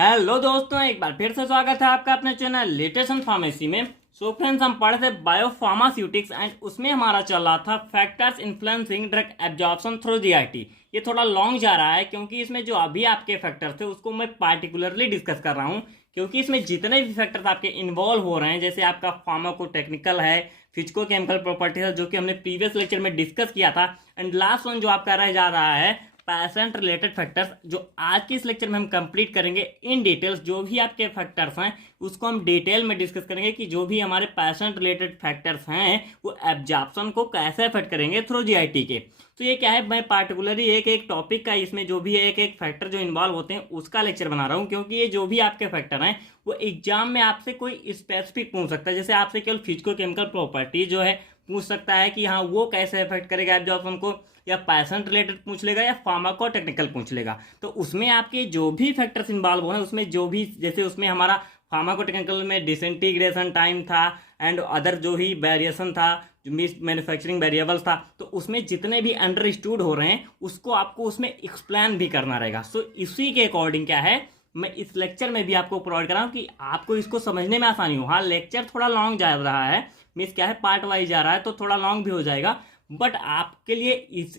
Hello दोस्तों, एक बार फिर से स्वागत है आपका अपने चैनल लेटेस्ट फार्मेसी में। सो फ्रेंड्स, हम पढ़े थे बायोफार्मास्यूटिक्स एंड उसमें हमारा चल रहा था factors influencing drug absorption through GIT. ये थोड़ा लॉन्ग जा रहा है क्योंकि इसमें जो अभी आपके फैक्टर थे उसको मैं पार्टिकुलरली डिस्कस कर रहा हूँ, क्योंकि इसमें जितने भी फैक्टर्स आपके इन्वॉल्व हो रहे हैं, जैसे आपका फार्माकोटेक्निकल है, फिजिको केमिकल प्रॉपर्टीज है, जो कि हमने प्रीवियस लेक्चर में डिस्कस किया था, एंड लास्ट वन जो आपका रह जा रहा है पेशेंट रिलेटेड फैक्टर्स, जो आज के इस लेक्चर में हम कंप्लीट करेंगे इन डिटेल्स। जो भी आपके फैक्टर्स हैं उसको हम डिटेल में डिस्कस करेंगे कि जो भी हमारे पेशेंट रिलेटेड फैक्टर्स हैं वो एब्जॉर्प्शन को कैसे अफेक्ट करेंगे थ्रू जीआईटी के। तो ये क्या है, मैं पार्टिकुलरली एक एक टॉपिक का, इसमें जो भी एक एक फैक्टर जो इन्वॉल्व होते हैं उसका लेक्चर बना रहा हूँ, क्योंकि ये जो भी आपके फैक्टर हैं वो एग्जाम में आपसे कोई स्पेसिफिक पूछ सकता है। जैसे आपसे केवल फिजिको केमिकल प्रॉपर्टी जो है पूछ सकता है कि हाँ वो कैसे अफेक्ट करेगा एब्जॉर्प्शन को, या पेशेंट रिलेटेड पूछ लेगा, या फार्माको टेक्निकल पूछ लेगा। तो उसमें आपके जो भी फैक्टर्स इन्वॉल्व हो हैं उसमें जो भी, जैसे उसमें हमारा फार्माको टेक्निकल में डिसइंटीग्रेशन टाइम था एंड अदर जो ही वेरिएशन था, जो मिस मैन्युफैक्चरिंग वेरिएबल्स था, तो उसमें जितने भी अंडरस्टूड हो रहे हैं उसको आपको उसमें एक्सप्लेन भी करना रहेगा। सो इसी के अकॉर्डिंग क्या है, मैं इस लेक्चर में भी आपको प्रोवाइड कर रहा हूँ कि आपको इसको समझने में आसानी हो। हाँ, लेक्चर थोड़ा लॉन्ग जा रहा है, मीन्स क्या है पार्ट वाइज जा रहा है तो थोड़ा लॉन्ग भी हो जाएगा, बट आपके लिए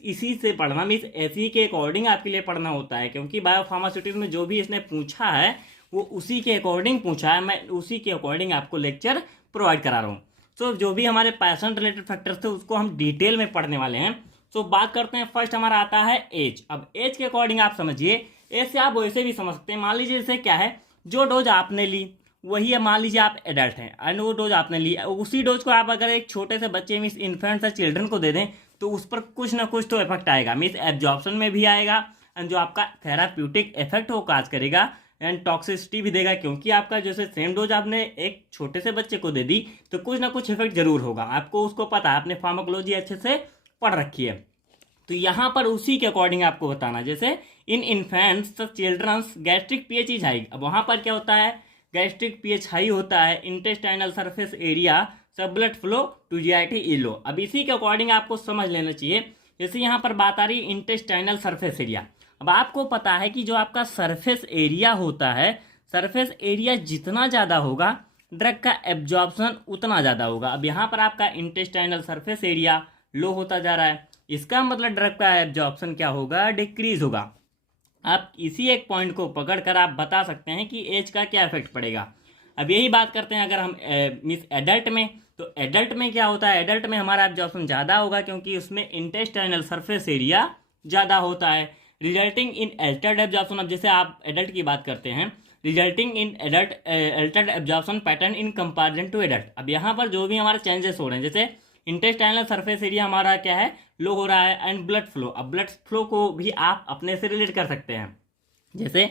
इसी से पढ़ना, मीन्स ऐसी के अकॉर्डिंग आपके लिए पढ़ना होता है, क्योंकि बायोफार्मास्यूटिक्स में जो भी इसने पूछा है वो उसी के अकॉर्डिंग पूछा है, मैं उसी के अकॉर्डिंग आपको लेक्चर प्रोवाइड करा रहा हूँ। सो जो भी हमारे पेशेंट रिलेटेड फैक्टर्स थे उसको हम डिटेल में पढ़ने वाले हैं। सो बात करते हैं, फर्स्ट हमारा आता है एज। अब एज के अकॉर्डिंग आप समझिए, एज से आप वैसे भी समझ सकते हैं। मान लीजिए जैसे क्या है, जो डोज आपने ली वही है, मान लीजिए आप एडल्ट हैं एंड वो डोज आपने ली, उसी डोज को आप अगर एक छोटे से बच्चे मीन्स इन्फेंट्स या चिल्ड्रन को दे दें तो उस पर कुछ ना कुछ तो इफेक्ट आएगा, मीन्स एब्जॉर्प्शन में भी आएगा एंड जो आपका थेराप्यूटिक इफेक्ट वो काज करेगा एंड टॉक्सिसिटी भी देगा, क्योंकि आपका जैसे सेम डोज आपने एक छोटे से बच्चे को दे दी तो कुछ ना कुछ इफेक्ट जरूर होगा, आपको उसको पता है, आपने फार्माकोलॉजी अच्छे से पढ़ रखी है। तो यहाँ पर उसी के अकॉर्डिंग आपको बताना, जैसे in infants childrens gastric pH is high. अब वहाँ पर क्या होता है, गैस्ट्रिक पीएच हाई होता है, इंटेस्टाइनल सरफेस एरिया सब ब्लड फ्लो टू जीआईटी इलो। अब इसी के अकॉर्डिंग आपको समझ लेना चाहिए। जैसे यहाँ पर बात आ रही इंटेस्टाइनल सरफेस एरिया। अब आपको पता है कि जो आपका सरफेस एरिया होता है, सरफेस एरिया जितना ज़्यादा होगा ड्रग का एब्जॉर्प्शन उतना ज़्यादा होगा। अब यहाँ पर आपका इंटेस्टाइनल सरफेस एरिया लो होता जा रहा है, इसका मतलब ड्रग का एब्जॉर्प्शन क्या होगा, डिक्रीज होगा। आप इसी एक पॉइंट को पकड़कर आप बता सकते हैं कि एज का क्या इफेक्ट पड़ेगा। अब यही बात करते हैं अगर हम मिस एडल्ट में, तो एडल्ट में क्या होता है, एडल्ट में हमारा एब्जॉर्प्शन ज़्यादा होगा क्योंकि उसमें इंटेस्टाइनल सरफेस एरिया ज़्यादा होता है, रिजल्टिंग इन एल्टर्ड एब्जॉर्प्शन। अब जैसे आप एडल्ट की बात करते हैं, resulting in adult altered absorption pattern in comparison to adult. अब यहाँ पर जो भी हमारे चेंजेस हो रहे हैं, जैसे इंटेस्टाइनल सरफेस एरिया हमारा क्या है, लो हो रहा है, एंड ब्लड फ्लो। अब ब्लड फ्लो को भी आप अपने से रिलेट कर सकते हैं, जैसे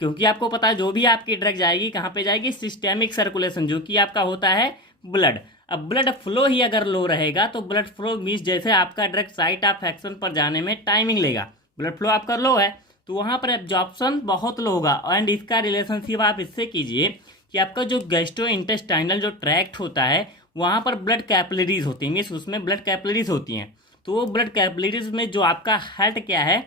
क्योंकि आपको पता है जो भी आपकी ड्रग जाएगी कहाँ पे जाएगी, सिस्टेमिक सर्कुलेशन, जो कि आपका होता है ब्लड। अब ब्लड फ्लो ही अगर लो रहेगा तो ब्लड फ्लो मीन्स जैसे आपका ड्रग साइट ऑफ एक्शन पर जाने में टाइमिंग लेगा, ब्लड फ्लो आपका लो है तो वहाँ पर एब्जॉर्प्शन बहुत लो होगा। एंड इसका रिलेशनशिप आप इससे कीजिए कि आपका जो गैस्ट्रो इंटेस्टाइनल जो ट्रैक्ट होता है वहाँ पर ब्लड कैपिलरीज होती हैं, मीन्स उसमें ब्लड कैपिलरीज होती हैं। तो वो ब्लड कैपिलरीज में जो आपका हार्ट क्या है,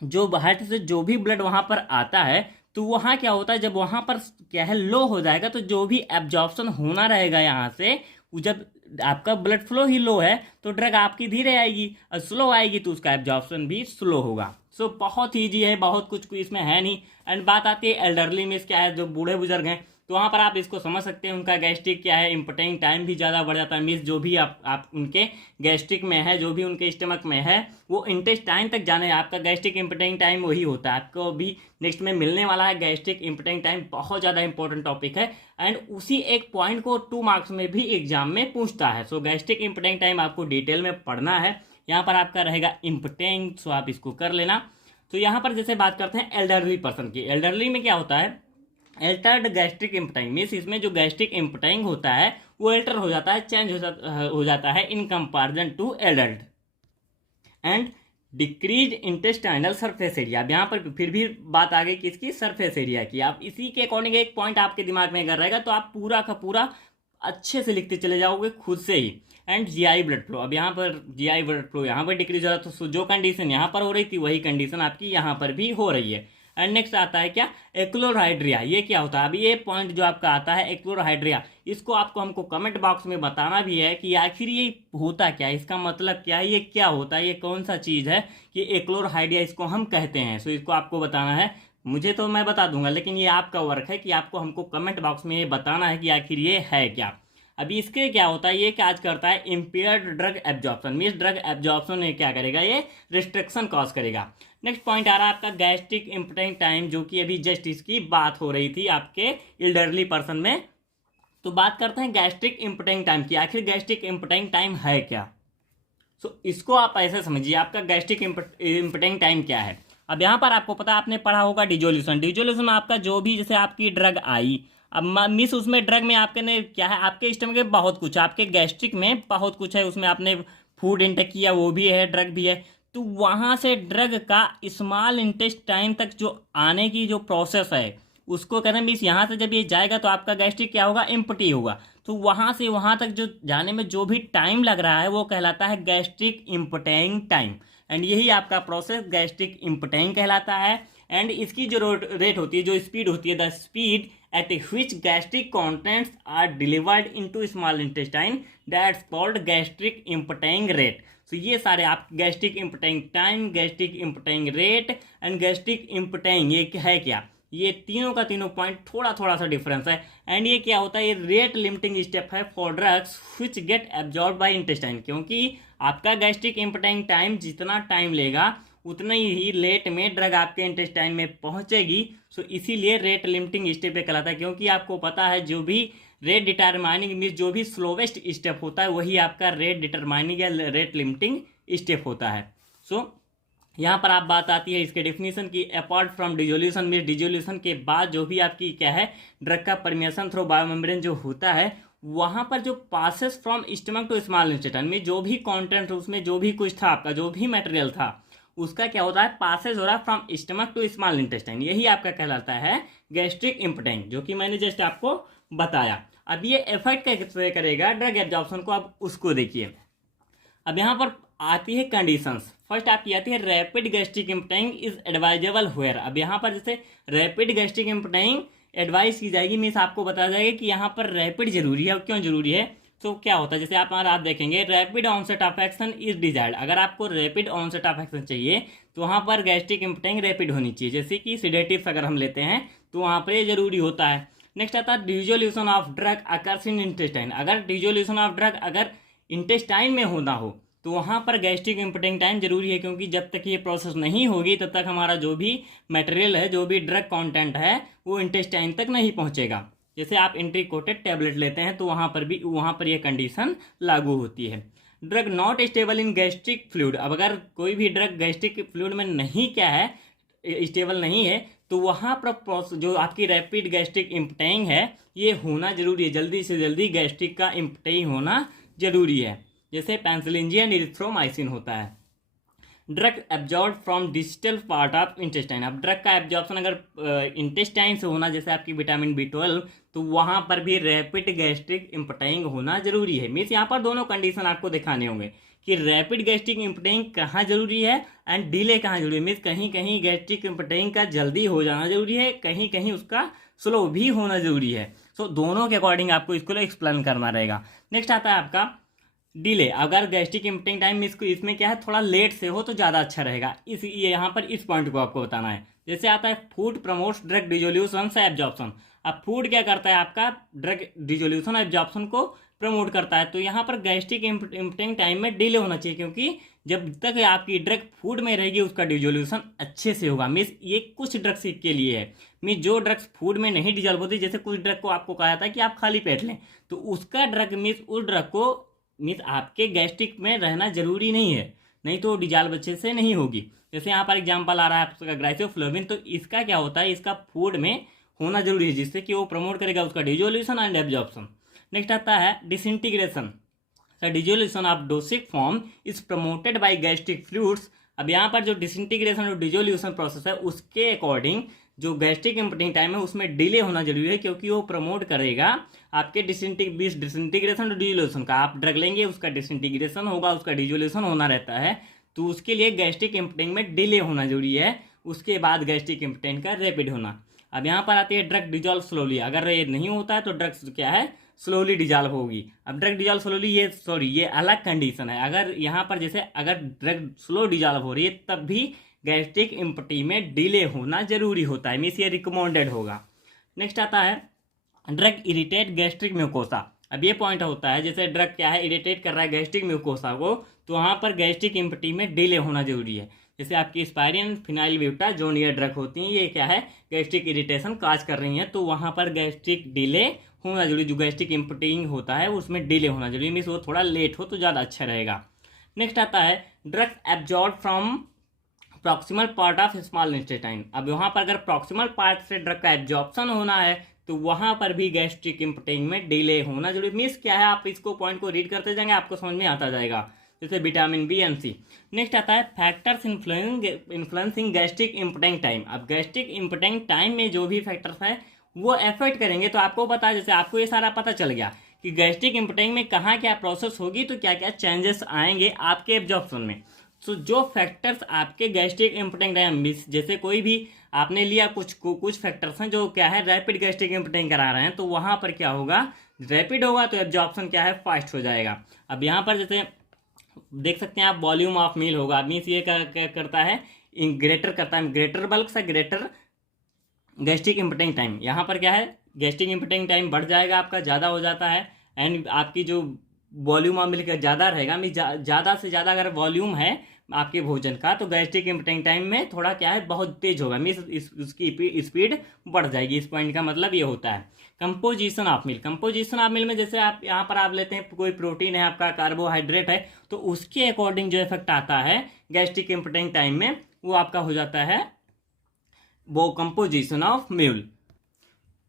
जो हार्ट से जो भी ब्लड वहाँ पर आता है तो वहाँ क्या होता है, जब वहाँ पर क्या है लो हो जाएगा तो जो भी एब्जॉर्प्शन होना रहेगा यहाँ से, जब आपका ब्लड फ्लो ही लो है तो ड्रग आपकी धीरे आएगी और स्लो आएगी तो उसका एब्जॉर्प्शन भी स्लो होगा। सो बहुत ईजी है, बहुत कुछ इसमें है नहीं। एंड बात आती है एल्डरली में, क्या है जो बूढ़े बुजुर्ग हैं तो वहाँ पर आप इसको समझ सकते हैं, उनका गैस्ट्रिक क्या है, इम्पटिंग टाइम भी ज़्यादा बढ़ जाता है, मीन्स जो भी आप उनके गैस्ट्रिक में है, जो भी उनके स्टमक में है वो इंटेस्टाइन तक जाने, आपका गैस्ट्रिक इम्पटिंग टाइम वही होता है। आपको भी नेक्स्ट में मिलने वाला है गैस्ट्रिक इम्पटिंग टाइम, बहुत ज़्यादा इंपॉर्टेंट टॉपिक है एंड उसी एक पॉइंट को 2 मार्क्स में भी एग्जाम में पूछता है। सो गैस्ट्रिक इम्पटिंग टाइम आपको डिटेल में पढ़ना है, यहाँ पर आपका रहेगा इम्पटिंग, सो आप इसको कर लेना। तो यहाँ पर जैसे बात करते हैं एल्डरली पर्सन की, एल्डरली में क्या होता है, एल्टर्ड गैस्ट्रिक इम्पटाइंग, मीन्स इसमें जो गैस्ट्रिक इम्पटाइंग होता है वो एल्टर हो जाता है, चेंज हो जाता है in comparison to adult. And decrease intestinal surface area. अब यहाँ पर फिर भी बात आ गई किसकी, सरफेस एरिया की। आप इसी के अकॉर्डिंग एक पॉइंट आपके दिमाग में अगर रहेगा तो आप पूरा का पूरा अच्छे से लिखते चले जाओगे खुद से ही। एंड जीआई ब्लड फ्लो, अब यहाँ पर जीआई ब्लड फ्लो यहाँ पर डिक्रीज हो रहा है तो जो कंडीशन यहाँ पर हो रही थी वही कंडीशन आपकी यहाँ पर भी हो रही है। एंड नेक्स्ट आता है क्या, एक्लोरहाइड्रिया। ये क्या होता है, अभी ये पॉइंट जो आपका आता है एक्लोरहाइड्रिया, इसको आपको हमको कमेंट बॉक्स में बताना भी है कि आखिर ये होता क्या है, इसका मतलब क्या है, ये क्या होता है, ये कौन सा चीज़ है कि एक्लोरहाइड्रिया इसको हम कहते हैं। सो इसको आपको बताना है, मुझे तो मैं बता दूंगा, लेकिन ये आपका वर्क है कि आपको हमको कमेंट बॉक्स में ये बताना है कि आखिर ये है क्या। अभी इसके क्या होता है, ये क्या करता है, impaired drug absorption, means drug absorption में क्या करेगा, ये रिस्ट्रिक्शन कॉज करेगा। नेक्स्ट पॉइंट आ रहा है आपका गैस्ट्रिक इम्पोर्टेंट टाइम, जो कि अभी जस्ट इसकी बात हो रही थी आपके एल्डरली पर्सन में। तो बात करते हैं गैस्ट्रिक इम्पोर्टेंट टाइम की, आखिर गैस्ट्रिक इम्पोर्टेंट टाइम है क्या। सो इसको आप ऐसे समझिए, आपका गैस्ट्रिक इम्पोर्टेंट टाइम क्या है। अब यहाँ पर आपको पता, आपने पढ़ा होगा डिजोल्यूशन। डिजोल्यूशन में आपका जो भी, जैसे आपकी ड्रग आई, अब मिस उसमें ड्रग में आपके ने क्या है, आपके स्टमक में बहुत कुछ है, आपके गैस्ट्रिक में बहुत कुछ है, उसमें आपने फूड इंटेक किया, वो भी है, ड्रग भी है। तो वहाँ से ड्रग का स्मॉल इंटेस्टाइन तक जो आने की जो प्रोसेस है, उसको कहते हैं मिस, यहाँ से जब ये जाएगा तो आपका गैस्ट्रिक क्या होगा, एम्प्टी होगा। तो वहाँ से वहाँ तक जो जाने में जो भी टाइम लग रहा है वो कहलाता है गैस्ट्रिक इम्पोर्टेंट टाइम। एंड यही आपका प्रोसेस गैस्ट्रिक इम्पोर्टेंट कहलाता है। एंड इसकी जो रेट होती है, जो स्पीड होती है, the speed at which gastric contents are delivered into small intestine, that's called gastric emptying rate। तो ये सारे आप gastric important time, gastric important rate and gastric important, ये है क्या, ये तीनों का तीनों पॉइंट थोड़ा थोड़ा सा डिफरेंस है। एंड ये क्या होता है, ये रेट लिमिटिंग स्टेप है for drugs which get absorb by intestine, क्योंकि आपका गैस्ट्रिक इम्पोर्टेंट टाइम जितना टाइम लेगा उतना ही लेट में ड्रग आपके इंटेस्टाइन में पहुंचेगी। सो इसीलिए रेट लिमिटिंग स्टेप पे कहलाता है, क्योंकि आपको पता है जो भी रेट डिटरमाइनिंग मीन्स जो भी स्लोवेस्ट स्टेप होता है वही आपका रेट डिटरमाइनिंग या रेट लिमिटिंग स्टेप होता है। सो यहाँ पर आप बात आती है इसके डेफिनेशन की, apart from dissolution means dissolution के बाद जो भी आपकी क्या है, ड्रग का परमेशन थ्रू बायोमेम्ब्रेन जो होता है, वहाँ पर जो passes from stomach to small intestine में जो भी कंटेंट, उसमें जो भी कुछ था आपका, जो भी मटेरियल था, उसका क्या होता है, पासेज हो रहा है from stomach to small intestine, यही आपका कहलाता है गैस्ट्रिक इम्पोर्टेंट, जो कि मैंने जस्ट आपको बताया। अब ये इफेक्ट कैसे करेगा ड्रग एब्जॉर्प्शन को, अब उसको देखिए। अब यहाँ पर आती है कंडीशंस, फर्स्ट आपकी आती है rapid gastric important is advisable where. अब यहाँ पर जैसे रैपिड गैस्ट्रिक इम्पोर्टेंट एडवाइस की जाएगी, मीन्स आपको बताया जाएगा कि यहाँ पर रैपिड जरूरी है। और क्यों जरूरी है, तो क्या होता है, जैसे आप देखेंगे rapid onset of action is desired, अगर आपको रैपिड ऑनसेट ऑफ एक्शन चाहिए तो वहाँ पर गैस्ट्रिक इम्पोर्टेंट रैपिड होनी चाहिए। जैसे कि सिडेटिव्स अगर हम लेते हैं तो वहाँ पर ये जरूरी होता है। नेक्स्ट आता है dissolution of drug occurs in intestine, अगर डिजोल्यूशन ऑफ ड्रग अगर इंटेस्टाइन में होना हो तो वहाँ पर गैस्ट्रिक इम्पोर्टेंट टाइम जरूरी है, क्योंकि जब तक ये प्रोसेस नहीं होगी तब तक हमारा जो भी मटेरियल है, जो भी ड्रग कंटेंट है, वो इंटेस्टाइन तक नहीं पहुँचेगा। जैसे आप एंट्री कोटेड टैबलेट लेते हैं तो वहाँ पर यह कंडीशन लागू होती है। Drug not stable in gastric fluid, अब अगर कोई भी ड्रग गैस्ट्रिक फ्लूइड में नहीं क्या है, स्टेबल नहीं है, तो वहाँ पर जो आपकी रैपिड गैस्ट्रिक इम्पोर्टेंट है ये होना जरूरी है, जल्दी से जल्दी गैस्ट्रिक का इम्पोर्टेंट होना जरूरी है। जैसे पेंसिलिन इरिथ्रोमाइसिन होता है। Drug absorb from distal part of intestine, अब ड्रग का एब्जॉर्प्शन अगर इंटेस्टाइन से होना, जैसे आपकी विटामिन B12, तो वहाँ पर भी रैपिड गैस्ट्रिक इम्पोर्टेंट होना जरूरी है। मीन्स यहाँ पर दोनों कंडीशन आपको दिखाने होंगे कि रैपिड गैस्ट्रिक इम्पोर्टेंट कहाँ जरूरी है एंड डिले कहाँ जरूरी है। मीन्स कहीं कहीं गैस्ट्रिक इम्पोर्टेंट का जल्दी हो जाना जरूरी है, कहीं कहीं उसका स्लो भी होना जरूरी है। सो दोनों के अकॉर्डिंग आपको इसको एक्सप्लेन करना रहेगा। नेक्स्ट आता है आपका डिले, अगर गैस्ट्रिक इम्पोर्टेंट टाइम इसमें क्या है, थोड़ा लेट से हो तो ज़्यादा अच्छा रहेगा। इस यहाँ पर इस पॉइंट को आपको बताना है। जैसे आता है फूड प्रमोट्स ड्रग डिजोल्यूशन से एब्जॉर्प्शन, अब फूड क्या करता है, आपका ड्रग डिजोल्यूशन एब्जॉर्प्शन को प्रमोट करता है। तो यहाँ पर गैस्ट्रिक इम्पोर्टेंट टाइम में डिले होना चाहिए, क्योंकि जब तक आपकी ड्रग फूड में रहेगी उसका डिजोल्यूशन अच्छे से होगा। मीन्स ये कुछ ड्रग्स के लिए है, मीन्स जो ड्रग्स फूड में नहीं डिजोल्व होती, जैसे कुछ ड्रग को आपको कहा था कि आप खाली पेट लें, तो उसका ड्रग मीन्स उस ड्रग को मीन्स आपके गैस्ट्रिक में रहना जरूरी नहीं है, नहीं तो डिजॉल्व अच्छे से नहीं होगी। जैसे यहाँ पर एग्जांपल आ रहा है आपका ग्लाइसोफ्लोविन, तो इसका क्या होता है, इसका फूड में होना जरूरी है, जिससे कि वो प्रमोट करेगा उसका डिजोल्यूशन एंड एब्जॉर्प्शन। नेक्स्ट आता है disintegration, the dissolution of dosage form is promoted by gastric fluids. अब यहाँ पर जो डिसइंटीग्रेशन और डिजोल्यूशन प्रोसेस है उसके अकॉर्डिंग जो गैस्ट्रिक इम्पोर्टेंट टाइम है उसमें डिले होना जरूरी है, क्योंकि वो प्रमोट करेगा आपके डिसइंटीग्रेशन और डिजोल्यूशन का। आप ड्रग लेंगे उसका डिसइंटीग्रेशन होगा, उसका डिजोल्यूशन होना रहता है, तो उसके लिए गैस्ट्रिक इम्पोर्टेंट में डिले होना जरूरी है। उसके बाद गैस्ट्रिक इम्पोर्टेंट का रैपिड होना। अब यहाँ पर आती है ड्रग डिजॉल्व स्लोली। अगर ये नहीं होता है तो ड्रग्स क्या है, स्लोली डिजॉल्व होगी। अब ड्रग डिजॉल्व स्लोली ये अलग कंडीशन है। अगर यहाँ पर जैसे अगर ड्रग स्लो डिजॉल्व हो रही है तब भी गैस्ट्रिक इम्पटी में डिले होना जरूरी होता है, मीन्स ये रिकमेंडेड होगा। नेक्स्ट आता है ड्रग इरिटेट गैस्ट्रिक म्यूकोसा। अब ये पॉइंट होता है जैसे ड्रग क्या है, इरिटेट कर रहा है गैस्ट्रिक म्यूकोसा को, तो वहाँ पर गैस्ट्रिक इम्पटी में डिले होना जरूरी है। जैसे आपकी स्पायरिन फिनाइलब्यूटाजोन ये ड्रग होती हैं, ये क्या है, गैस्ट्रिक इरिटेशन काज कर रही हैं, तो वहाँ पर गैस्ट्रिक डिले होना जरूरी। जो गैस्ट्रिक इम्पटिंग होता है उसमें डिले होना जरूरी, मीन्स वो थोड़ा लेट हो तो ज़्यादा अच्छा रहेगा। नेक्स्ट आता है drugs absorb from proximal part of small intestine. अब वहाँ पर अगर प्रॉक्सिमल पार्ट से ड्रग का एब्जॉर्प्शन होना है तो वहाँ पर भी गैस्ट्रिक इम्पटिंग में डिले होना जरूरी। मीन्स क्या है, आप इसको पॉइंट को रीड करते जाएंगे आपको समझ में आता जाएगा, जैसे vitamin B and C. Next आता है factors influencing gastric important time. अब गैस्ट्रिक इम्पोर्टेंट टाइम में जो भी फैक्टर्स हैं वो अफेक्ट करेंगे, तो आपको पता है, जैसे आपको ये सारा पता चल गया कि गैस्ट्रिक इम्पोर्टेंट में कहाँ क्या प्रोसेस होगी तो क्या क्या चेंजेस आएंगे आपके एब्जॉर्प्शन में। तो जो फैक्टर्स आपके गैस्ट्रिक इम्पोर्टेंट टाइम, जैसे कोई भी आपने लिया कुछ फैक्टर्स हैं जो क्या है रैपिड गैस्ट्रिक इम्पोर्टेंट करा रहे हैं, तो वहाँ पर क्या होगा, रैपिड होगा तो एब्जॉर्प्शन क्या है, फास्ट हो जाएगा। अब यहाँ पर जैसे देख सकते हैं आप, वॉल्यूम ऑफ मील होगा, मीन्स ये क्या करता है, ग्रेटर करता है, ग्रेटर बल्क से ग्रेटर गैस्ट्रिक इम्पोर्टेंट टाइम। यहाँ पर क्या है, गैस्ट्रिक इम्पोर्टेंट टाइम बढ़ जाएगा आपका, ज़्यादा हो जाता है, एंड आपकी जो वॉल्यूम ऑफ मिल्क ज़्यादा रहेगा, मीन्स ज़्यादा से ज़्यादा अगर वॉल्यूम है आपके भोजन का तो गैस्ट्रिक इम्पोर्टेंट टाइम में थोड़ा क्या है, बहुत तेज होगा, मीन्स उसकी स्पीड बढ़ जाएगी। इस पॉइंट का मतलब ये होता है। Composition of milk, composition of milk में जैसे आप यहाँ पर आप लेते हैं कोई प्रोटीन है आपका, कार्बोहाइड्रेट है, तो उसके अकॉर्डिंग जो इफेक्ट आता है गैस्ट्रिक इम्पोर्टेंट टाइम में वो आपका हो जाता है वो composition of milk.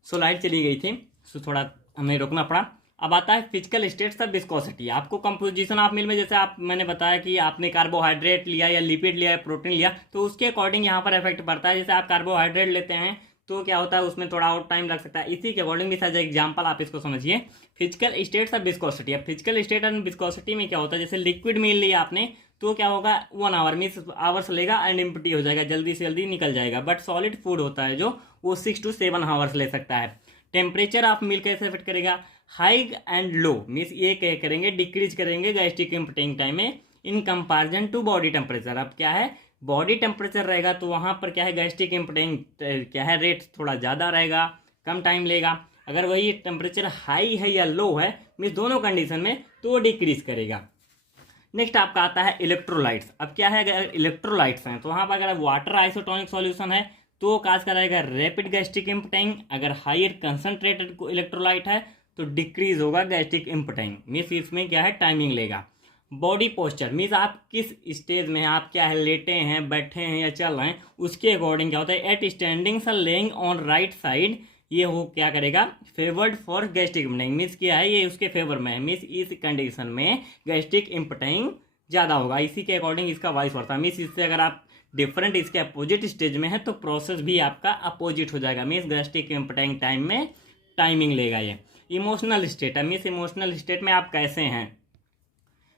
So light चली गई थी, सो थोड़ा हमें रोकना पड़ा। अब आता है फिजिकल स्टेट्स ऑफ विस्कोसिटी। आपको कंपोजिशन ऑफ मिल्क में जैसे मैंने बताया कि आपने कार्बोहाइड्रेट लिया या लिपिड लिया या प्रोटीन लिया, तो उसके अकॉर्डिंग यहाँ पर इफेक्ट पड़ता है। जैसे आप कार्बोहाइड्रेट लेते हैं तो क्या होता है, उसमें थोड़ा और टाइम लग सकता है, इसी के अकॉर्डिंग भी एज एग्जाम्पल आप इसको समझिए। Physical states of viscosity. अब फिजिकल स्टेट एंड विस्कोसिटी में क्या होता है, जैसे लिक्विड मिल लिया आपने तो क्या होगा, 1 आवर मीन्स आवर्स लेगा एंड एम्प्टी हो जाएगा, जल्दी से जल्दी निकल जाएगा। बट सॉलिड फूड होता है जो वो 6 to 7 आवर्स ले सकता है। टेम्परेचर ऑफ मिल्क कैसे इफेक्ट करेगा, हाई एंड लो, मीन्स ये क्या करेंगे, डिक्रीज करेंगे गैस्ट्रिक इम्पोर्टेंट टाइम में in comparison to body temperature. अब क्या है, बॉडी टेम्परेचर रहेगा तो वहाँ पर क्या है, गैस्ट्रिक इम्पोर्टेंट क्या है, रेट थोड़ा ज़्यादा रहेगा, कम टाइम लेगा। अगर वही टेम्परेचर हाई है या लो है, मीन्स दोनों कंडीशन में, तो डिक्रीज करेगा। नेक्स्ट आपका आता है इलेक्ट्रोलाइट्स। अब क्या है, अगर इलेक्ट्रोलाइट्स हैं तो वहाँ पर अगर वाटर आइसोटोनिक सॉल्यूशन है तो काज कराएगा रैपिड गैस्ट्रिक इम्पोर्टेंट। अगर हायर कंसनट्रेटेड इलेक्ट्रोलाइट है तो डिक्रीज होगा गैस्ट्रिक इम्पोर्टेंट, मीन्स इसमें क्या है, टाइमिंग लेगा। बॉडी पोस्चर मीन्स आप किस स्टेज में हैं, आप क्या है, लेटे हैं, बैठे हैं या चल रहे हैं, उसके अकॉर्डिंग क्या होता है। एट स्टैंडिंग सल लेइंग ऑन राइट साइड, ये वो क्या करेगा, favoured for gastric important, means क्या है, ये उसके फेवर में है, मीन्स इस कंडीशन में गैस्ट्रिक इम्पोर्टेंट ज़्यादा होगा। इसी के अकॉर्डिंग इसका वाइस वर्सा, मीन्स इससे अगर आप डिफरेंट इसके अपोजिट स्टेज में है तो प्रोसेस भी आपका अपोजिट हो जाएगा, मीन्स गैस्ट्रिक इम्पोर्टेंट टाइम में टाइमिंग लेगा ये। इमोशनल स्टेट है, मीन्स इमोशनल स्टेट में आप कैसे हैं।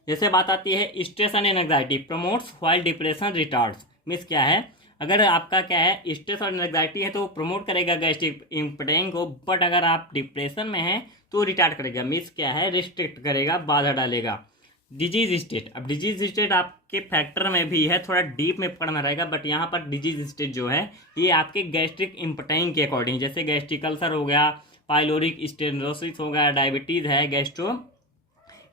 जैसे बात आती है stress and anxiety promotes while depression retards, means क्या है, अगर आपका क्या है स्ट्रेस और एंग्जाइटी है तो प्रमोट करेगा गैस्ट्रिक इम्पोर्टेंट को, बट अगर आप डिप्रेशन में हैं तो रिटार्ड करेगा, मीन्स क्या है, रिस्ट्रिक्ट करेगा, बाधा डालेगा। डिजीज स्टेट, अब डिजीज स्टेट आपके फैक्टर में भी है, थोड़ा डीप में पढ़ना रहेगा, बट यहाँ पर डिजीज स्टेट जो है ये आपके गैस्ट्रिक इम्पोर्टेंट के अकॉर्डिंग, जैसे गैस्ट्रिक अल्सर हो गया, पाइलोरिक स्टेनोसिस हो गया, डायबिटीज़ है, गैस्ट्रो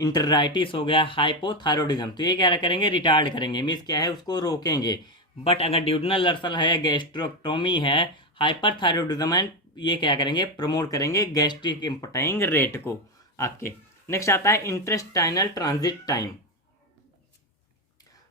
इंटराइटिस हो गया, हाइपोथायरॉयडिज्म, तो ये क्या करेंगे, रिटार्ड करेंगे, मीन्स क्या है, उसको रोकेंगे। बट अगर ड्यूडनल अल्सर है, गैस्ट्रोक्टोमी है, हाइपरथायरॉयडिज्म है, ये क्या करेंगे, प्रमोट करेंगे गैस्ट्रिक इम्पोर्टेंट रेट को आपके। नेक्स्ट आता है इंटेस्टाइनल ट्रांजिट टाइम।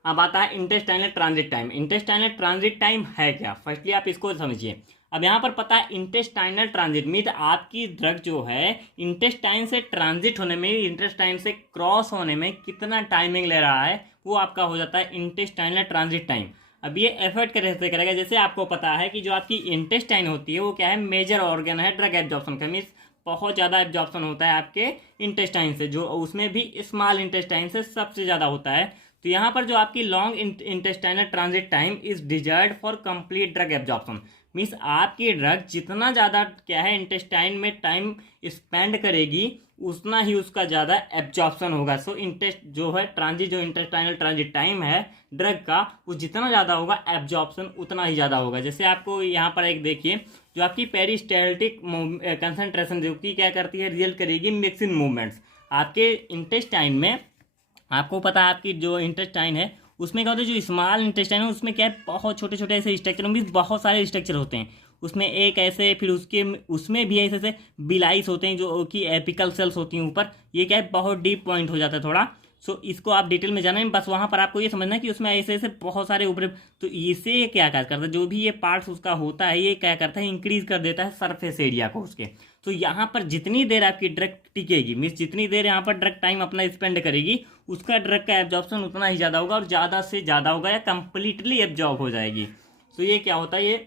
अब आता है intestinal transit time. Intestinal transit time है क्या, फर्स्टली आप इसको समझिए। अब यहाँ पर पता है इंटेस्टाइनल ट्रांजिट मीन आपकी ड्रग जो है इंटेस्टाइन से ट्रांजिट होने में, इंटेस्टाइन से क्रॉस होने में कितना टाइमिंग ले रहा है, वो आपका हो जाता है इंटेस्टाइनल ट्रांजिट टाइम। अब ये एफर्ट कैसे करेगा, जैसे आपको पता है कि जो आपकी इंटेस्टाइन होती है वो क्या है, मेजर ऑर्गन है ड्रग एब्जॉर्प्शन का, मीन्स बहुत ज़्यादा एब्जॉर्प्शन होता है आपके इंटेस्टाइन से, जो उसमें भी स्मॉल इंटेस्टाइन से सबसे ज़्यादा होता है। तो यहाँ पर जो आपकी long intestinal transit time is desired for complete drug absorption, means आपकी ड्रग जितना ज़्यादा क्या है इंटेस्टाइन में टाइम स्पेंड करेगी उतना ही उसका ज़्यादा एब्जॉर्प्शन होगा। सो इंटेस्ट जो है ट्रांजिट जो इंटेस्टाइनल ट्रांजिट टाइम है ड्रग का वो जितना ज़्यादा होगा एब्जॉर्प्शन उतना ही ज़्यादा होगा। जैसे आपको यहाँ पर एक देखिए जो आपकी पेरिस्टाल्टिक कंसंट्रेशन जो कि क्या करती है रिजल्ट करेगी मिक्सिंग मूवमेंट्स आपके इंटेस्टाइन में। आपको पता है आपकी जो इंटेस्टाइन है उसमें क्या होता है जो स्मॉल इंटेस्टाइन है उसमें क्या है बहुत छोटे छोटे ऐसे स्ट्रक्चर मीन्स बहुत सारे स्ट्रक्चर होते हैं उसमें एक ऐसे फिर उसके उसमें भी ऐसे ऐसे बिलाइस होते हैं जो कि एपिकल सेल्स होती हैं ऊपर। ये क्या है बहुत डीप पॉइंट हो जाता है थोड़ा। सो इसको आप डिटेल में जाना है बस वहाँ पर आपको ये समझना है कि उसमें ऐसे ऐसे बहुत सारे ऊपर। तो इससे क्या कार्य करता है जो भी ये पार्ट्स उसका होता है ये क्या करता है इंक्रीज कर देता है सरफेस एरिया को उसके। तो यहाँ पर जितनी देर आपकी ड्रग टिकेगी मीन्स जितनी देर यहाँ पर ड्रग टाइम अपना स्पेंड करेगी उसका ड्रग का एब्जॉर्प्शन उतना ही ज़्यादा होगा और ज़्यादा से ज़्यादा होगा या कंप्लीटली एब्जॉर्ब हो जाएगी। तो ये क्या होता है ये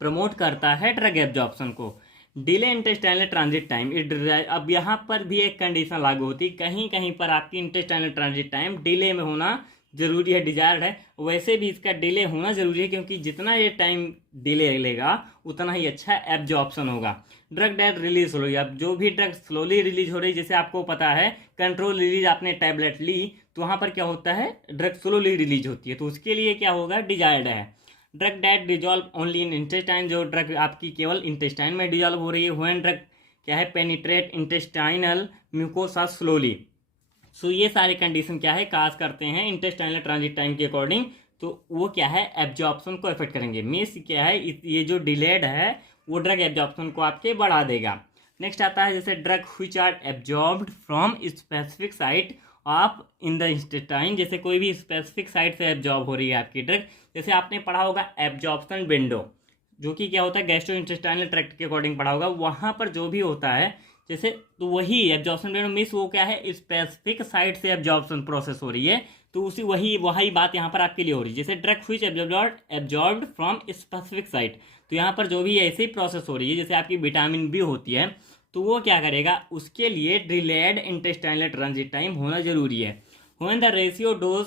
प्रमोट करता है ड्रग एब्जॉर्प्शन को। डिले इंटेस्टाइनल ट्रांजिट टाइम अब यहाँ पर भी एक कंडीशन लागू होती है कहीं कहीं पर आपकी इंटेस्टाइनल ट्रांजिट टाइम डिले में होना जरूरी है डिजायर्ड है। वैसे भी इसका डिले होना जरूरी है क्योंकि जितना ये टाइम डिले लेगा उतना ही अच्छा एब्जॉर्प्शन होगा। ड्रग डेट रिलीज हो रही है अब जो भी ड्रग स्लोली रिलीज हो रही है जैसे आपको पता है कंट्रोल रिलीज आपने टैबलेट ली तो वहाँ पर क्या होता है ड्रग स्लोली रिलीज होती है तो उसके लिए क्या होगा डिजायर्ड है। Drug that dissolve only in intestine जो ड्रग आपकी केवल इंटेस्टाइन में डिजॉल्व हो रही है व्हेन ड्रग क्या है पेनिट्रेट इंटेस्टाइनल म्यूकोसा स्लोली। सो ये सारे कंडीशन क्या है काज करते हैं इंटेस्टाइनल ट्रांजिट टाइम के अकॉर्डिंग। तो वो क्या है एब्जॉर्प्शन को इफेक्ट करेंगे मीन्स क्या है ये जो डिलेड है वो ड्रग एब्जॉर्प्शन को आपके बढ़ा देगा। नेक्स्ट आता है जैसे drug which are absorbed from specific site of in the intestine जैसे कोई भी स्पेसिफिक साइट से एब्जॉर्ब हो रही है आपकी ड्रग। जैसे आपने पढ़ा होगा एब्जॉर्प्शन विंडो जो कि क्या होता है गैस्ट्रो इंटेस्टाइनल ट्रैक्ट के अकॉर्डिंग पढ़ा होगा वहाँ पर जो भी होता है जैसे तो वही एब्जॉर्प्शन विंडो मीन्स वो क्या है स्पेसिफिक साइट से एब्जॉर्प्शन प्रोसेस हो रही है तो उसी वही बात यहाँ पर आपके लिए हो रही है। जैसे drug which absorbed from specific site तो यहाँ पर जो भी ऐसी प्रोसेस हो रही है जैसे आपकी विटामिन बी होती है तो वो क्या करेगा उसके लिए डिलेड इंटेस्टाइनल ट्रांजिट टाइम होना जरूरी है। When the ratio dose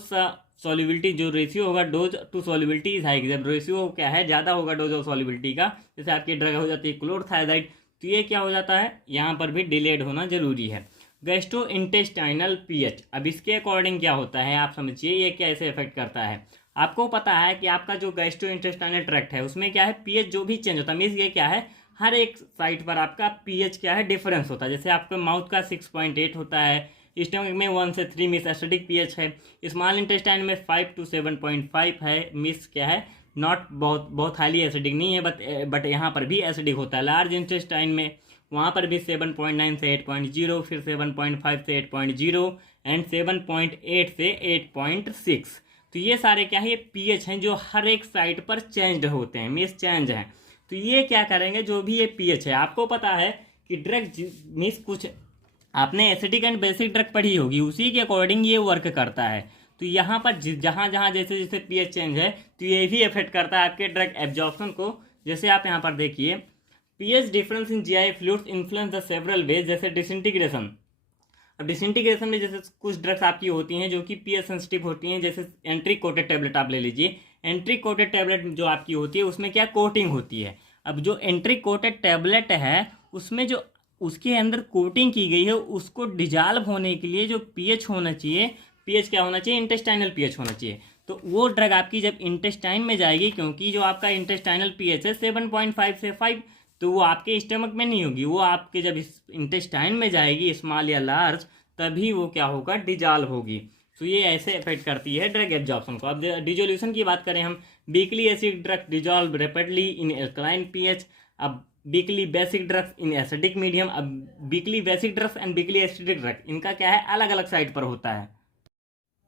solubility जो रेशियो होगा dose to solubility is high जब रेशियो क्या है ज़्यादा होगा डोज ऑफ सॉल्युबिलिटी का जैसे आपकी ड्रग हो जाती है क्लोरथायराइड तो ये क्या हो जाता है यहाँ पर भी डिलेड होना जरूरी है। गैस्ट्रो इंटेस्टाइनल पीएच अब इसके अकॉर्डिंग क्या होता है आप समझिए ये कैसे इफेक्ट करता है। आपको पता है कि आपका जो गैस्ट्रो इंटेस्टाइनल ट्रैक्ट है उसमें क्या है पीएच जो भी चेंज होता है मीन्स ये क्या है हर एक साइट पर आपका पीएच क्या है डिफरेंस होता है। जैसे आपका माउथ का 6.8 होता है स्टमक में 1 से 3 मिस एसिडिक पीएच है स्मॉल इंटेस्टाइन में 5 to 7.5 है मिस क्या है नॉट बहुत हाईली एसिडिक नहीं है बट यहाँ पर भी एसिडिक होता है। लार्ज इंटेस्टाइन में वहाँ पर भी 7.9 से 8.0 फिर 7.5 से 8.0 एंड 7.8 से 8.6 तो ये सारे क्या है ये पीएच हैं जो हर एक साइट पर चेंज्ड होते हैं मिस चेंज हैं। तो ये क्या करेंगे जो भी ये पीएच है आपको पता है कि ड्रग मिस कुछ आपने एसिडिक एंड बेसिक ड्रग पढ़ी होगी उसी के अकॉर्डिंग ये वर्क करता है। तो यहाँ पर जहाँ जहाँ जैसे जैसे पीएच चेंज है तो ये भी इफेक्ट करता है आपके ड्रग एब्जॉर्प्शन को। जैसे आप यहाँ पर देखिए pH difference in GI fluids influence the several ways जैसे डिसइंटीग्रेशन। अब डिसइंटीग्रेशन में जैसे कुछ ड्रग्स आपकी होती हैं जो कि पीएच सेंसिटिव होती हैं जैसे एंट्री कोटेड टैबलेट आप ले लीजिए। एंट्री कोटेड टैबलेट जो आपकी होती है उसमें क्या कोटिंग होती है। अब जो एंट्री कोटेड टैबलेट है उसमें जो उसके अंदर कोटिंग की गई है उसको डिजॉल्व होने के लिए जो पीएच होना चाहिए पीएच क्या होना चाहिए इंटेस्टाइनल पीएच होना चाहिए। तो वो ड्रग आपकी जब इंटेस्टाइन में जाएगी क्योंकि जो आपका इंटेस्टाइनल पीएच है 7.5 से 5 तो वो आपके स्टमक में नहीं होगी वो आपके जब इंटेस्टाइन में जाएगी स्मॉल या लार्ज तभी वो क्या होगा डिजॉल्व होगी। तो ये ऐसे इफेक्ट करती है ड्रग एब्जॉर्प्शन को। अब डिजोल्यूशन की बात करें हम weakly acid drug dissolve rapidly in alkaline pH. अब weakly basic drugs in acidic medium. अब weakly basic drugs and weakly acidic drug इनका क्या है अलग अलग साइड पर होता है।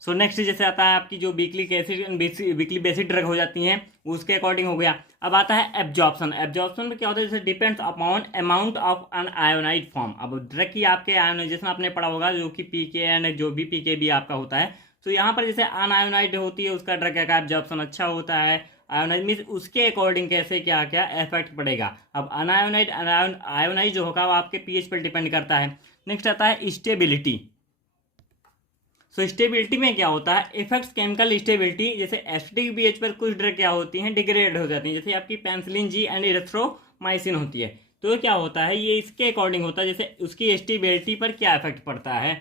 सो नेक्स्ट जैसे आता है आपकी जो weekly acid and weekly basic drug हो जाती हैं उसके अकॉर्डिंग हो गया। अब आता है एब्जॉर्प्शन। एब्जॉर्प्शन में क्या होता है जैसे depends upon amount of unionised form. अब ड्रग की आपके आयोनाइजेशन आपने पढ़ा होगा जो कि पीके एंड जो भी पीके भी आपका होता है। तो यहाँ पर जैसे अनआयोनाइड होती है उसका ड्रग का एब्जॉर्प्शन अच्छा होता है। आयोनाइज मीन्स उसके अकॉर्डिंग कैसे क्या क्या इफेक्ट पड़ेगा। अब अनआयोनाइड आयोनाइज जो होगा वो आपके पीएच पर डिपेंड करता है। नेक्स्ट आता है स्टेबिलिटी। सो स्टेबिलिटी में क्या होता है, इफेक्ट्स केमिकल स्टेबिलिटी, जैसे एसिडिक पीएच पर कुछ ड्रग क्या होती हैं, डिग्रेड हो जाती हैं, जैसे आपकी पेनिसिलिन जी एंड इरिथ्रोमाइसिन होती है। तो क्या होता है, ये इसके अकॉर्डिंग होता है, जैसे उसकी स्टेबिलिटी पर क्या इफेक्ट पड़ता है।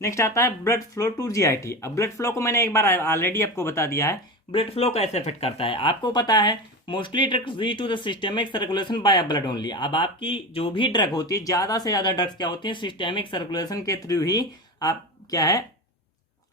नेक्स्ट आता है ब्लड फ्लो टू जीआईटी। अब ब्लड फ्लो को मैंने एक बार ऑलरेडी आपको बता दिया है, ब्लड फ्लो कैसे इफेक्ट करता है आपको पता है। Mostly drugs reach to the systemic circulation by blood only. अब आपकी जो भी ड्रग होती है, ज़्यादा से ज़्यादा ड्रग्स क्या होती हैं, सिस्टेमिक सर्कुलेशन के थ्रू ही आप क्या है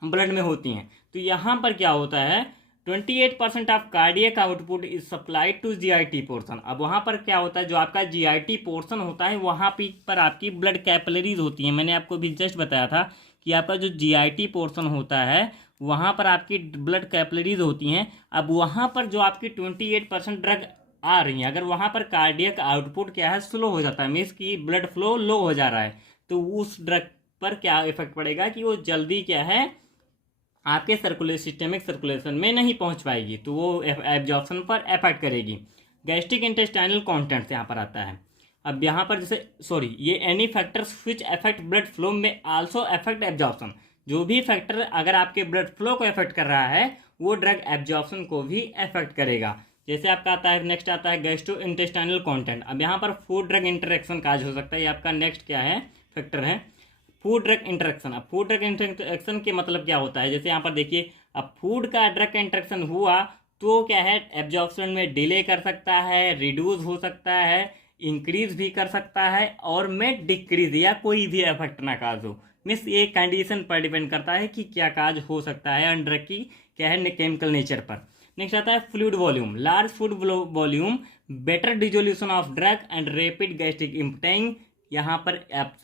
ब्लड में होती हैं। तो यहाँ पर क्या होता है, 28% of cardiac output is supplied to GIT portion. अब वहाँ पर क्या होता है, जो आपका जीआईटी पोर्सन होता है वहाँ पर आपकी ब्लड कैपिलरीज होती हैं। मैंने आपको भी जस्ट बताया था कि आपका जो जीआईटी पोर्सन होता है वहाँ पर आपकी ब्लड कैपिलरीज होती हैं। अब वहाँ पर जो आपकी 28% ड्रग आ रही है, अगर वहाँ पर कार्डियक आउटपुट क्या है, स्लो हो जाता है, मीन्स की ब्लड फ्लो लो हो जा रहा है, तो उस ड्रग पर क्या इफेक्ट पड़ेगा कि वो जल्दी क्या है आपके सिस्टेमिक सर्कुलेशन में नहीं पहुंच पाएगी, तो वो एब्जॉर्प्शन पर इफेक्ट करेगी। गैस्ट्रिक इंटेस्टाइनल कॉन्टेंट्स यहाँ पर आता है। अब यहाँ पर जैसे ये any factors which affect blood flow में आल्सो अफेक्ट एब्जॉर्प्शन। जो भी फैक्टर अगर आपके ब्लड फ्लो को अफेक्ट कर रहा है वो ड्रग एब्जॉर्प्शन को भी अफेक्ट करेगा। जैसे आपका आता है, नेक्स्ट आता है गैस्ट्रो इंटेस्टाइनल कॉन्टेंट। अब यहाँ पर फूड ड्रग इंटरेक्शन काज हो सकता है, ये आपका नेक्स्ट क्या है फैक्टर है, फूड ड्रग इंटरेक्शन। अब फूड ड्रग इंटरेक्शन के मतलब क्या होता है, जैसे यहाँ पर देखिए, अब फूड का ड्रग का इंटरेक्शन हुआ तो क्या है एब्जॉर्प्शन में डिले कर सकता है, रिड्यूस हो सकता है, इंक्रीज भी कर सकता है, और में डिक्रीज या कोई भी इफेक्ट ना काज हो। मीन्स ये कंडीशन पर डिपेंड करता है कि क्या काज हो सकता है और ड्रग की क्या है केमिकल नेचर पर। नेक्स्ट आता है fluid volume. Large food volume, better dissolution of drug and rapid gastric emptying, यहाँ पर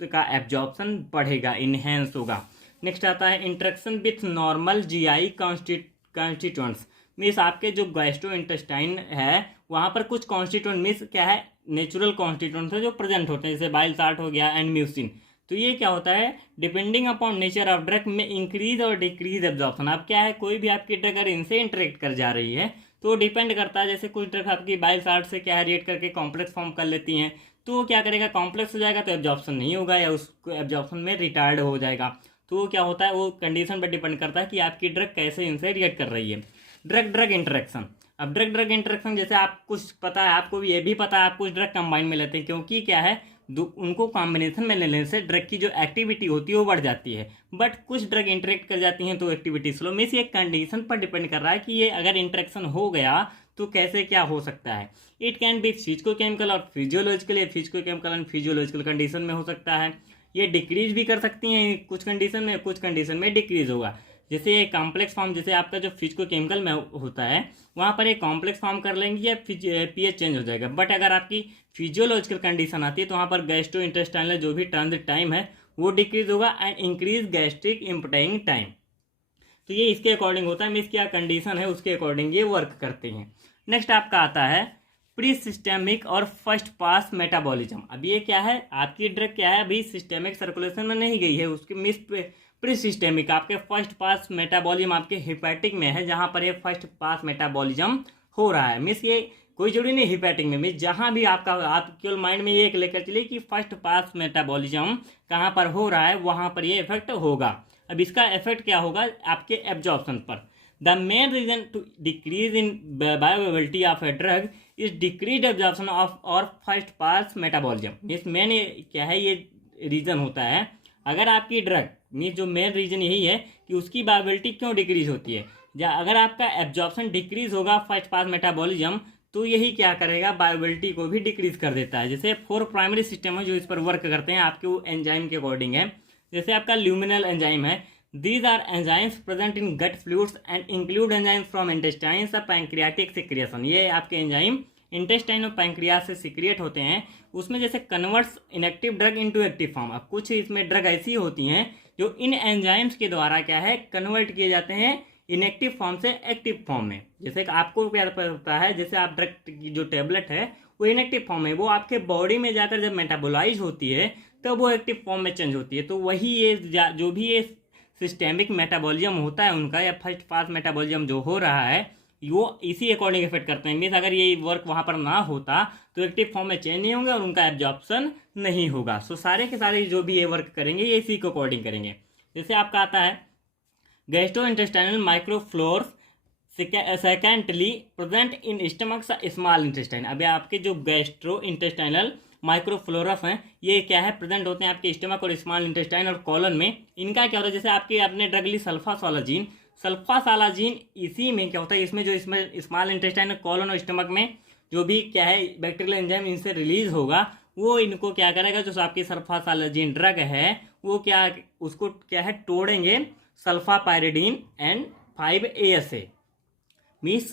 का एब्जॉर्प्शन बढ़ेगा, इनहेंस होगा। नेक्स्ट आता है interaction with normal GI constituents. Means आपके जो गैस्ट्रो इंटेस्टाइन है वहाँ पर कुछ कॉन्स्टिट्यूएंट मीन्स क्या है नेचुरल कॉन्स्टिट्यूएंट्स है जो प्रेजेंट होते हैं, जैसे बाइल साल्ट हो गया एंड म्यूसिन। तो ये क्या होता है, depending upon nature of drug में इंक्रीज और डिक्रीज एब्जॉर्प्शन। अब क्या है, कोई भी आपकी ड्रग अगर इनसे इंटरेक्ट कर जा रही है तो डिपेंड करता है, जैसे कुछ ड्रग आपकी बाइल साल्ट से क्या है रिएक्ट करके कॉम्प्लेक्स फॉर्म कर लेती हैं, तो क्या करेगा, कॉम्प्लेक्स हो जाएगा तो एब्जॉर्प्शन नहीं होगा या उसको एब्जॉर्प्शन में रिटार्ड हो जाएगा। तो क्या होता है, वो कंडीशन पर डिपेंड करता है कि आपकी ड्रग कैसे इनसे रिएक्ट कर रही है। Drug drug interaction. अब ड्रग ड्रग इंटरेक्शन जैसे आप कुछ पता है, आपको भी ये भी पता है, आप कुछ ड्रग कंबाइन में लेते हैं, क्योंकि क्या है उनको कॉम्बिनेशन में लेने से ड्रग की जो एक्टिविटी होती है वो बढ़ जाती है, बट कुछ ड्रग इंटरेक्ट कर जाती हैं तो एक्टिविटी स्लो। मीन्स ये कंडीशन पर डिपेंड कर रहा है कि ये अगर इंटरेक्शन हो गया तो कैसे क्या हो सकता है। इट कैन बी फिजिकोकेमिकल और फिजियोलॉजिकल, या फिजिकोकेमिकल एंड फिजियोलॉजिकल कंडीशन में हो सकता है। ये डिक्रीज भी कर सकती हैं कुछ कंडीशन में, कुछ कंडीशन में डिक्रीज होगा। जैसे ये कॉम्प्लेक्स फॉर्म, जैसे आपका जो फिजिकोकेमिकल में होता है वहाँ पर एक कॉम्प्लेक्स फॉर्म कर लेंगे या पीएच चेंज हो जाएगा, बट अगर आपकी फिजियोलॉजिकल कंडीशन आती है तो वहाँ पर गैस्ट्रो इंटेस्टाइनल जो भी ट्रांजिट टाइम है वो डिक्रीज होगा एंड इंक्रीज गैस्ट्रिक इम्पटाइंग टाइम। तो ये इसके अकॉर्डिंग होता है, मीन्स क्या कंडीशन है उसके अकॉर्डिंग ये वर्क करते हैं। नेक्स्ट आपका आता है प्री सिस्टेमिक और फर्स्ट पास मेटाबॉलिज्म। अब ये क्या है, आपकी ड्रग क्या है अभी सिस्टेमिक सर्कुलेशन में नहीं गई है, उसकी मिस प्री सिस्टेमिक आपके फर्स्ट पास मेटाबॉलिज्म आपके हिपैटिक में है, जहाँ पर ये फर्स्ट पास मेटाबॉलिज्म हो रहा है। मिस ये कोई जरूरी नहीं हिपैटिक में, मिस जहाँ भी आपका आप केवल माइंड में ये लेकर चलिए कि फर्स्ट पास मेटाबॉलिज्म कहाँ पर हो रहा है वहाँ पर ये इफेक्ट होगा। अब इसका इफेक्ट क्या होगा आपके एब्जॉर्प्शन पर। The main reason to decrease in bioavailability of a drug is decrease absorption of और फर्स्ट पास मेटाबॉलिज्म। इस मेन क्या है ये रीजन होता है, अगर आपकी ड्रग मीन्स जो मेन रीजन यही है कि उसकी बायोअवेलेबिलिटी क्यों डिक्रीज होती है। अगर आपका एब्जॉर्प्शन डिक्रीज होगा फर्स्ट पास मेटाबॉलिज्म तो यही क्या करेगा बायोअवेलेबिलिटी को भी डिक्रीज कर देता है। जैसे 4 प्राइमरी सिस्टम है जो इस पर वर्क करते हैं, आपके वो एंजाइम के अकॉर्डिंग है। जैसे आपका ल्यूमिनल एंजाइम है, these are enzymes present in gut fluids and include enzymes from intestines और पैंक्रियाटिक सिक्रिएशन। ये आपके एंजाइम इंटेस्टाइन और पैंक्रियास से सिक्रिएट होते हैं, उसमें जैसे converts inactive drug into active form. अब कुछ इसमें ड्रग ऐसी होती हैं जो इन एंजाइम्स के द्वारा क्या है कन्वर्ट किए जाते हैं इनएक्टिव फॉर्म से एक्टिव फॉर्म में। जैसे आपको क्या पता है, जैसे आप ड्रग की जो टेबलेट है वो इनएक्टिव फॉर्म है, वो आपके बॉडी में जाकर जब मेटाबोलाइज होती है तब वो एक्टिव फॉर्म में चेंज होती है। तो वही ये जो भी ये सिस्टेमिक मेटाबॉलिज्म होता है उनका या फर्स्ट पास मेटाबॉलिज्म जो हो रहा है वो इसी अकॉर्डिंग इफेक्ट करते हैं। मीन्स अगर ये वर्क वहाँ पर ना होता तो एक्टिव फॉर्म में चेंज नहीं होंगे और उनका एब्जॉर्प्शन नहीं होगा। सो सारे के सारे जो भी ये वर्क करेंगे ये इसी के अकॉर्डिंग करेंगे। जैसे आपका आता है gastrointestinal microflora secondly present in stomach small intestine. अभी आपके जो गैस्ट्रो इंटेस्टाइनल माइक्रोफ्लोरस हैं ये क्या है प्रेजेंट होते हैं आपके स्टमक और स्मॉल इंटेस्टाइन और कॉलन में। इनका क्या होता है, जैसे आपकी आपने ड्रग ली सल्फासालाजीन, सल्फासालाजीन इसी में क्या होता है, इसमें जो इसमें स्मॉल इंटेस्टाइन और कॉलन और स्टमक में जो भी क्या है बैक्टीरियल एंजाइम इनसे रिलीज होगा वो इनको क्या करेगा, जो आपकी सल्फासालाजीन ड्रग है वो क्या उसको क्या है तोड़ेंगे सल्फापायरिडीन एंड 5-ASA मीन्स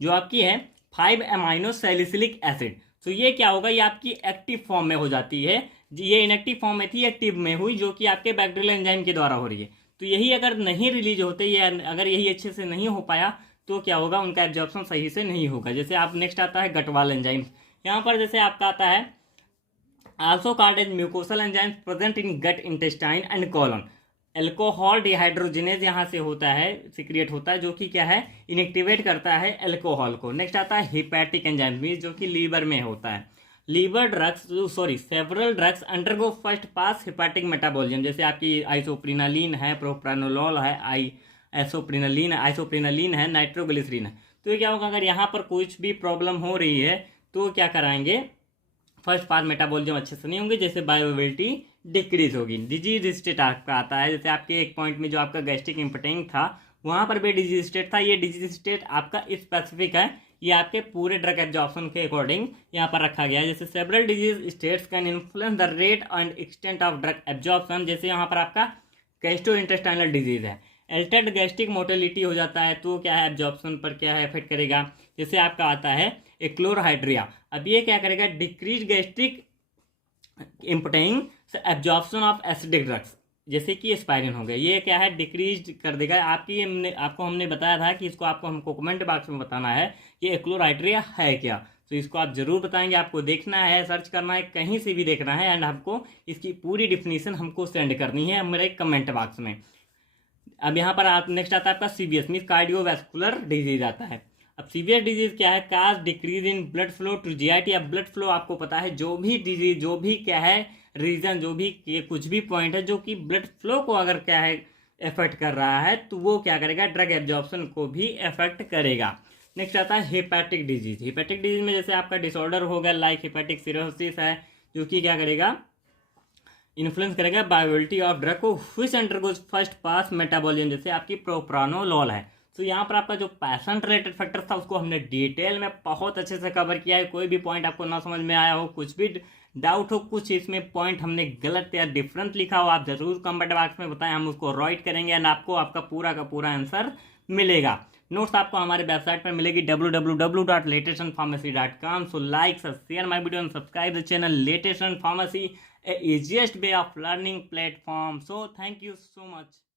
जो आपकी है 5 अमाइनो सैलिसिलिक एसिड। तो ये क्या होगा, ये आपकी एक्टिव फॉर्म में हो जाती है, ये इनएक्टिव फॉर्म में थी एक्टिव में हुई जो कि आपके बैक्टीरियल एंजाइम के द्वारा हो रही है। तो यही अगर नहीं रिलीज होते या अगर यही अच्छे से नहीं हो पाया तो क्या होगा, उनका एब्जॉर्प्शन सही से नहीं होगा। जैसे आप नेक्स्ट आता है गटवाल एंजाइम। यहाँ पर जैसे आपका आता है also called as mucosal enzymes present in gut intestine and colon. Alcohol dehydrogenase यहाँ से होता है सिक्रिएट होता है जो कि क्या है इनएक्टिवेट करता है एल्कोहल को। नेक्स्ट आता है हिपैटिक एंजाइम जो कि लीवर में होता है। Liver drugs several drugs undergo first pass hepatic metabolism, जैसे आपकी आइसोप्रिनालिन है, प्रोप्रानोलॉल है, आइसोप्रिनालिन है, नाइट्रोग्लिसरीन है। तो ये क्या होगा, अगर यहाँ पर कुछ भी प्रॉब्लम हो रही है तो क्या कराएंगे, फर्स्ट पास मेटाबॉलिज्म अच्छे से नहीं होंगे, जैसे बायोअवेलेबिलिटी डिक्रीज होगी। डिजीज स्टेट आपका आता है, जैसे आपके एक पॉइंट में जो आपका गैस्ट्रिक इम्पोर्टेंट था वहाँ पर भी डिजीज स्टेट था, ये डिजीज स्टेट आपका स्पेसिफिक है, ये आपके पूरे ड्रग एब्जॉर्प्शन के अकॉर्डिंग यहाँ पर रखा गया है। जैसे several disease states can influence the rate and extent of drug absorption, जैसे यहाँ पर आपका गैस्ट्रोइंटेस्टाइनल डिजीज है, एल्टर्ड गैस्ट्रिक मोटिलिटी हो जाता है तो क्या है एब्जॉर्प्शन पर क्या है इफेक्ट करेगा। जैसे आपका आता है एक्लोरहाइड्रिया, अब ये क्या करेगा decrease gastric importance absorption of acidic drugs, जैसे कि एस्पायरिन हो गया, ये क्या है डिक्रीज कर देगा। आपको हमने बताया था कि इसको हमको कमेंट बॉक्स में बताना है कि एक्लोरहाइड्रिया है क्या, तो इसको आप जरूर बताएंगे। आपको देखना है, सर्च करना है, कहीं से भी देखना है एंड हमको इसकी पूरी डिफिनीशन हमको सेंड करनी है मेरे कमेंट बॉक्स में। अब यहाँ पर आप नेक्स्ट आता है आपका सीवीएस मीन्स कार्डियोवैस्कुलर डिजीज आता है। अब सीवियर डिजीज क्या है, cause decrease in blood flow to GIT. अब ब्लड फ्लो आपको पता है जो भी डिजीज जो भी क्या है रीजन जो भी कुछ भी पॉइंट है जो कि ब्लड फ्लो को अगर क्या है इफेक्ट कर रहा है तो वो क्या करेगा ड्रग एब्जॉर्प्शन को भी इफेक्ट करेगा। नेक्स्ट आता है हेपेटिक डिजीज। हेपेटिक डिजीज में जैसे आपका डिसऑर्डर होगा लाइक हेपेटिक सिरोसिस है जो कि क्या करेगा इन्फ्लुएंस करेगा बायोअवेलेबिलिटी ऑफ ड्रग को which undergoes first pass metabolism, जैसे आपकी प्रोप्रानोलॉल है। तो यहाँ पर आपका जो पैशन रिलेटेड फैक्टर था उसको हमने डिटेल में बहुत अच्छे से कवर किया है। कोई भी पॉइंट आपको ना समझ में आया हो, कुछ भी डाउट हो, कुछ इसमें पॉइंट हमने गलत या डिफरेंट लिखा हो, आप जरूर कमेंट बॉक्स में बताएं, हम उसको राइट करेंगे एंड आपको आपका पूरा का पूरा आंसर मिलेगा। नोट्स आपको हमारे वेबसाइट पर मिलेगी www.latestonpharmacy.com। So like share my video and subscribe the channel latest and pharmacy, easiest way of learning platform. So thank you so much.